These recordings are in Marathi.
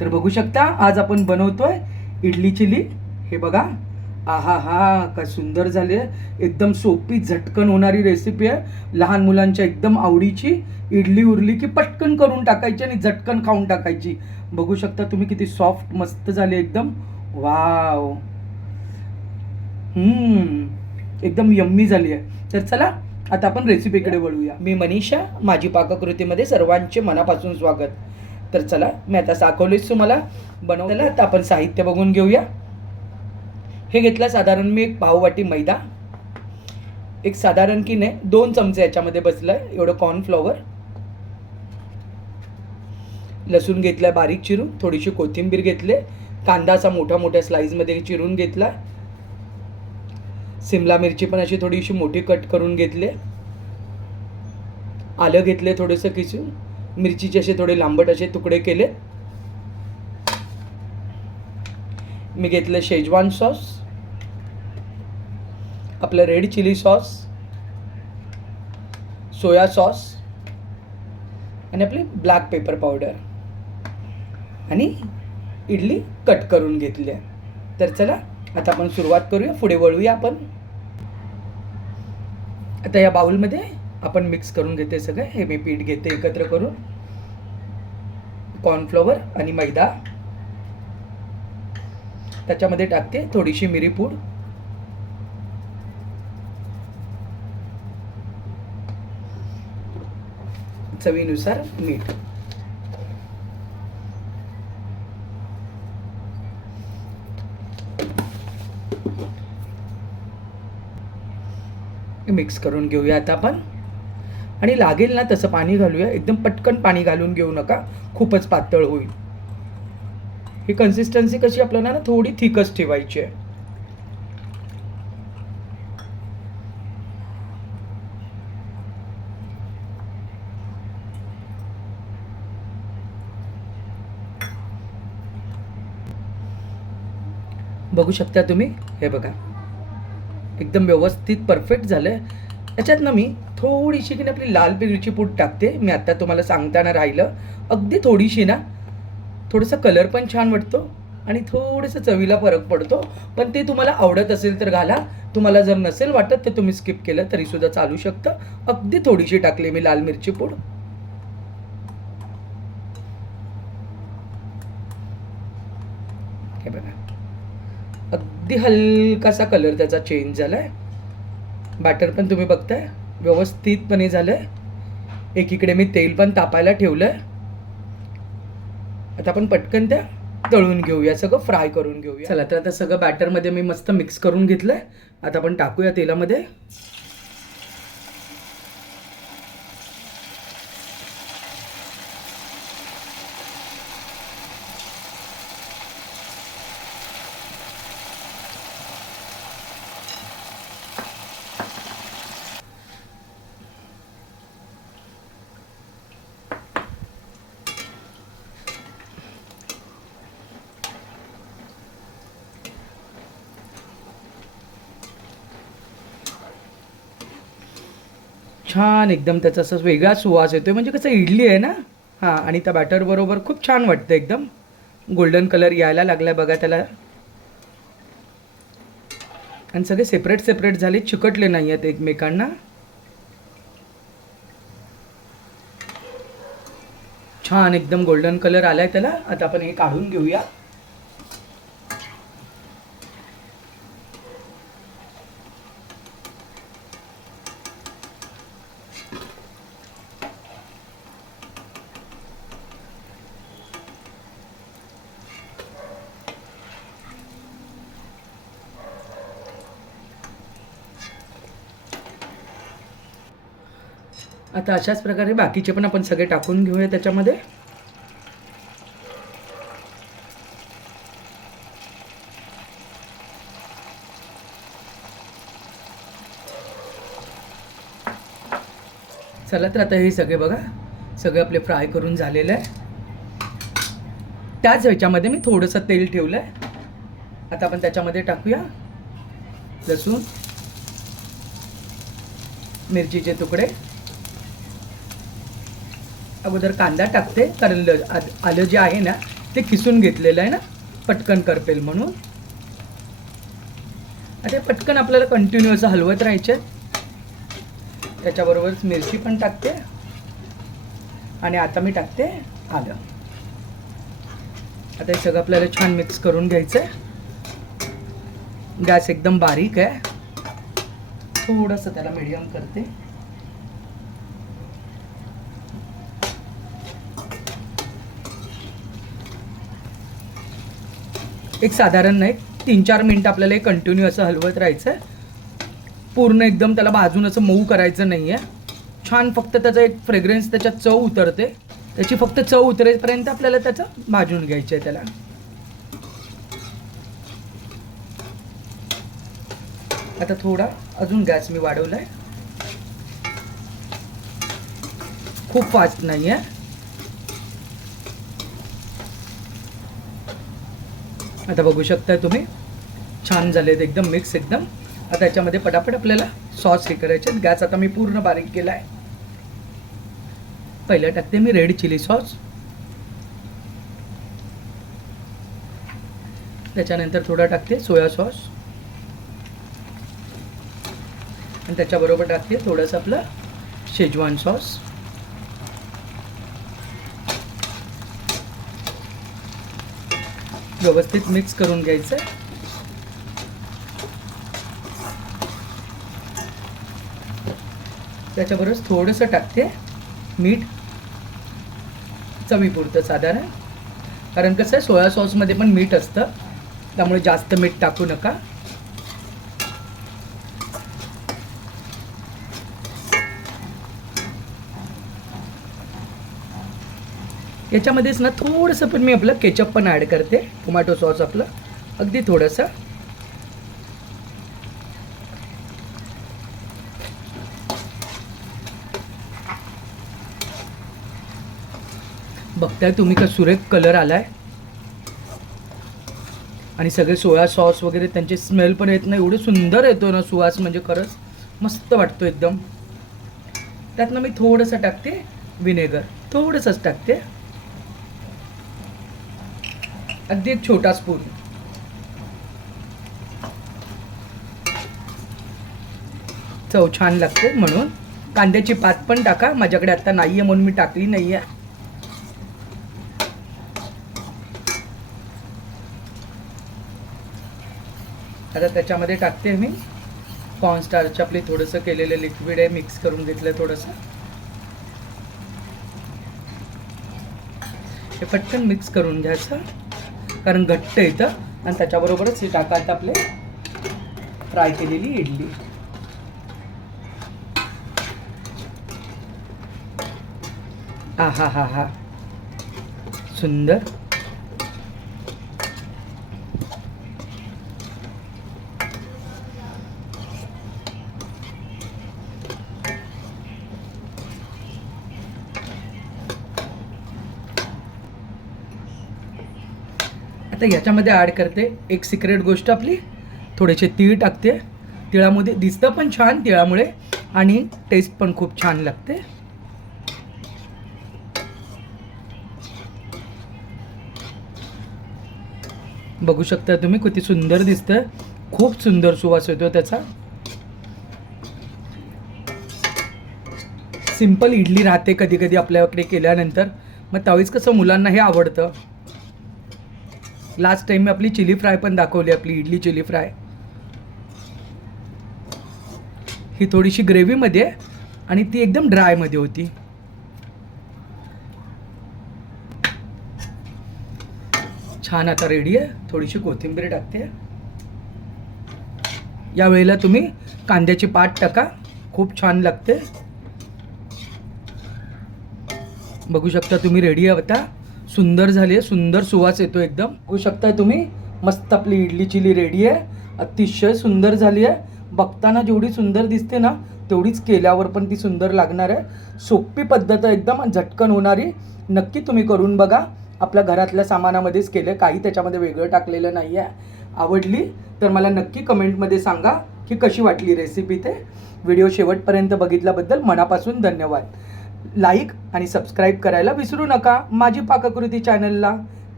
तर बघू शकता आज आपण बनवतोय इडली चिली। हे बघा, आहा हा का सुंदर झाले। एकदम सोपी झटकन होणारी रेसिपी आहे, लहान मुलांच्या एकदम आवडीची। इडली उरली की पटकन करून टाकायची आणि झटकन खाऊन टाकायची। बघू शकता तुम्ही किती सॉफ्ट मस्त झाले एकदम। वाव, एकदम यम्मी झाली आहे। तर चला आता आपण रेसिपीकडे वळूया। मी मनीषा, माझी पाककृतीमध्ये सर्वांचे मनापासून स्वागत। तर चला मी आता दाखवलेच तुम्हाला बनवलेलं। आता आपण साहित्य बघून घेऊया। हे घेतलं साधारण मी एक पाववाटी मैदा, एक साधारण की नाही 2 चमचे याच्यामध्ये बसलंय एवढं कॉर्नफ्लॉवर, लसूण घेतलाय बारीक चिरून, थोडीशी कोथिंबीर घेतले, कांदा असा मोठ्या मोठ्या स्लाइसमध्ये चिरून घेतला, सिमला मिरची पण अशी थोडीशी मोठी कट करून घेतले, आलं घेतले थोडंसं किसून, मिरचीचे असे थोडे लांबट असे तुकडे केले, मी घेतलं शेजवान सॉस, आपलं red chilli sauce, soya sauce आणि आपली ब्लॅक पेपर पावडर आणि इडली कट करून घेतली आहे। तर चला आता आपण सुरुवात करूया, पुढे वळूया आपण। आता या बाउलमध्ये आपण मिक्स करून घेते सगळं। हे मी पीठ घेते एकत्र करून, कॉर्नफ्लॉवर आणि मैदा, त्याच्यामध्ये टाकते थोडीशी मिरीपूड, चवीनुसार मीठ, मिक्स करून घेऊया आता आपण। आणि लागेल ना तसं पाणी घालूया, एकदम पटकन पाणी घालून घेऊ नका, खूपच पातळ होईल। ही कन्सिस्टन्सी कशी आपल्याला ना थोडी थिकच ठेवायची आहे। बघू शकता तुम्ही, हे बघा एकदम व्यवस्थित परफेक्ट झालंय। याच्यात ना मी थोडीशी की आपली लाल मिरची पूड टाकते, मी आता तुम्हाला सांगताना राहिलं, अगदी थोडीशी ना, थोडंसं कलर पण छान वाटतो आणि थोडंसं चवीला फरक पडतो। पण ते तुम्हाला आवडत असेल तर घाला, तुम्हाला जर नसेल वाटत तर तुम्ही स्किप केलं तरी सुद्धा चालू शकतं। अगदी थोडीशी टाकली मी लाल मिरची पूड। हे बघा, अगदी हलकासा कलर त्याचा चेंज झालाय। बॅटर पण तुम्ही बघताय व्यवस्थितपणे झालंय। एकीकडे मी तेल पण तापायला ठेवलंय। आता आपण पटकन त्या तळून घेऊया, सगळं फ्राय करून घेऊया। चला तर आता सगळं बॅटरमध्ये मी मस्त मिक्स करून घेतलंय। आता आपण टाकूया तेलामध्ये। छान एकदम त्याचा असं वेगळा सुवास येतोय, म्हणजे कसं इडली आहे ना, हां, आणि त्या बॅटर बरोबर खूप छान वाटतं। एकदम गोल्डन कलर यायला लागलाय बघा त्याला, आणि सगळे सेपरेट सेपरेट झाले, चिकटले नाही आहेत एकमेकांना। छान एकदम गोल्डन कलर आलाय त्याला। आता आपण हे काढून घेऊया। आता अशाच प्रकारे बाकीचे पण आपण सगळे टाकून घेऊया त्याच्यामध्ये। चला तर आता हे सगळे बघा, सगळे आपले फ्राय करून झालेलं आहे। त्याच ह्याच्यामध्ये मी थोडंसं तेल ठेवलं आहे। आता आपण त्याच्यामध्ये टाकूया लसूण, मिरचीचे तुकडे, अगोदर कांदा टाकते, कारण आलं जे आहे ना ते किसून घेतलेलं आहे ना, पटकन करपेल म्हणून. आता पटकन आपल्याला कंटिन्यू असं हलवत राहायचे. त्याच्याबरोबरच मिरची पण टाकते आणि आता मी टाकते आलं. आता हे सगळं आपल्याला छान मिक्स करून घ्यायचं आहे. गॅस एकदम बारीक आहे, थोडंसं त्याला मीडियम करते. एक साधारण नाही 3-4 मिनिट आपल्याला कंटिन्यू असं हलवत राहायचं आहे. पूर्ण एकदम त्याला भाजून असं मऊ करायचं नाही आहे. छान फक्त त्याचा एक फ्रेग्रन्स, त्याच्यात चव उतरते, त्याची फक्त चव उतरेपर्यंत आपल्याला त्याचं भाजून घ्यायचं आहे त्याला. आता थोडा अजून गॅस मी वाढवला आहे, खूप फास्ट नाही आहे. आता बघू शकता तुम्ही, छान झालेत एकदम मिक्स एकदम. आता याच्यामध्ये पटापट आपल्याला सॉस हे करायचे. गॅस आता मी पूर्ण बारीक केला आहे. पहिलं टाकते मी रेड चिली सॉस, त्याच्यानंतर थोडा टाकते सोया सॉस आणि त्याच्याबरोबर टाकते थोडंसं आपलं शेजवान सॉस. व्यवस्थित मिक्स करून घ्यायचं. त्याच्याबरोबर थोडंसं टाकते मीठ, चवीपुरतं साधारण, कारण कसं आहे सोया सॉसमध्ये पण मीठ असतं, त्यामुळे जास्त मीठ टाकू नका. याच्यामध्येच ना थोडंसं पण मी आपलं केचप पण ॲड करते, टोमॅटो सॉस आपलं अगदी थोडंसं. बघताय तुम्ही का सुरेख कलर आलाय आणि सगळे सोया सॉस वगैरे त्यांचे स्मेल पण येत नाही, एवढे सुंदर येतो ना सुवास, म्हणजे खरंच मस्त वाटतो एकदम. त्यातनं मी थोडंसं टाकते विनेगर, थोडंसंच टाकते, अगदी एक छोटा स्पून. चव छान लागते म्हणून. कांद्याची पात पण टाका, माझ्याकडे आता नाहीये म्हणून मी टाकली नाहीये. आता त्याच्यामध्ये टाकते मी कॉर्नस्टार्च, आपले थोडंसं केलेलं लिक्विड आहे, मिक्स करून घेतलं थोडंसं. हे पटकन मिक्स करून घ्यायचं, कारण घट्ट येतं. आणि त्याच्याबरोबरच हे टाकायचं आपले फ्राय केलेली इडली. हा हा हा हा, सुंदर. आता याच्यामध्ये ॲड करते एक सिक्रेट गोष्ट आपली, थोडेसे तीळ टाकते. तिळामध्ये दिसतं पण छान तिळामुळे आणि टेस्ट पण खूप छान लागते. बघू शकता तुम्ही किती सुंदर दिसतं, खूप सुंदर सुवास येतो त्याचा. सिंपल इडली राहते कधी कधी आपल्याकडे केल्यानंतर, मग त्यावेळेस कसं मुलांना हे आवडतं. लास्ट टाइम मी आपली चिली फ्राय पण दाखवली, आपली इडली चिली फ्राय. ही थोडीशी ग्रेव्हीमध्ये आणि ती एकदम ड्रायमध्ये होती. छान आता रेडी आहे. थोडीशी कोथिंबीर टाकते. या वेळेला तुम्ही कांद्याची पात टाका, खूप छान लागते. बघू शकता तुम्ही, रेडी आहे आता. सुंदर झाली आहे, सुंदर सुवास येतो एकदम. बघू शकताय तुम्ही, मस्त आपली इडली चिली रेडी आहे. अतिशय सुंदर झाली आहे. बघताना जेवढी सुंदर दिसते ना, तेवढीच केल्यावर पण ती सुंदर लागणार आहे. सोपी पद्धत आहे एकदम, झटकन होणारी. नक्की तुम्ही करून बघा. आपल्या घरातल्या सामानामध्येच केलं, काही त्याच्यामध्ये वेगळं टाकलेलं नाही आहे. आवडली तर मला नक्की कमेंटमध्ये सांगा की कशी वाटली रेसिपी ते. व्हिडिओ शेवटपर्यंत बघितल्याबद्दल मनापासून धन्यवाद. लाईक आणि सबस्क्राईब करायला विसरू नका माझी पाककृती चॅनलला.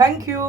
थँक्यू.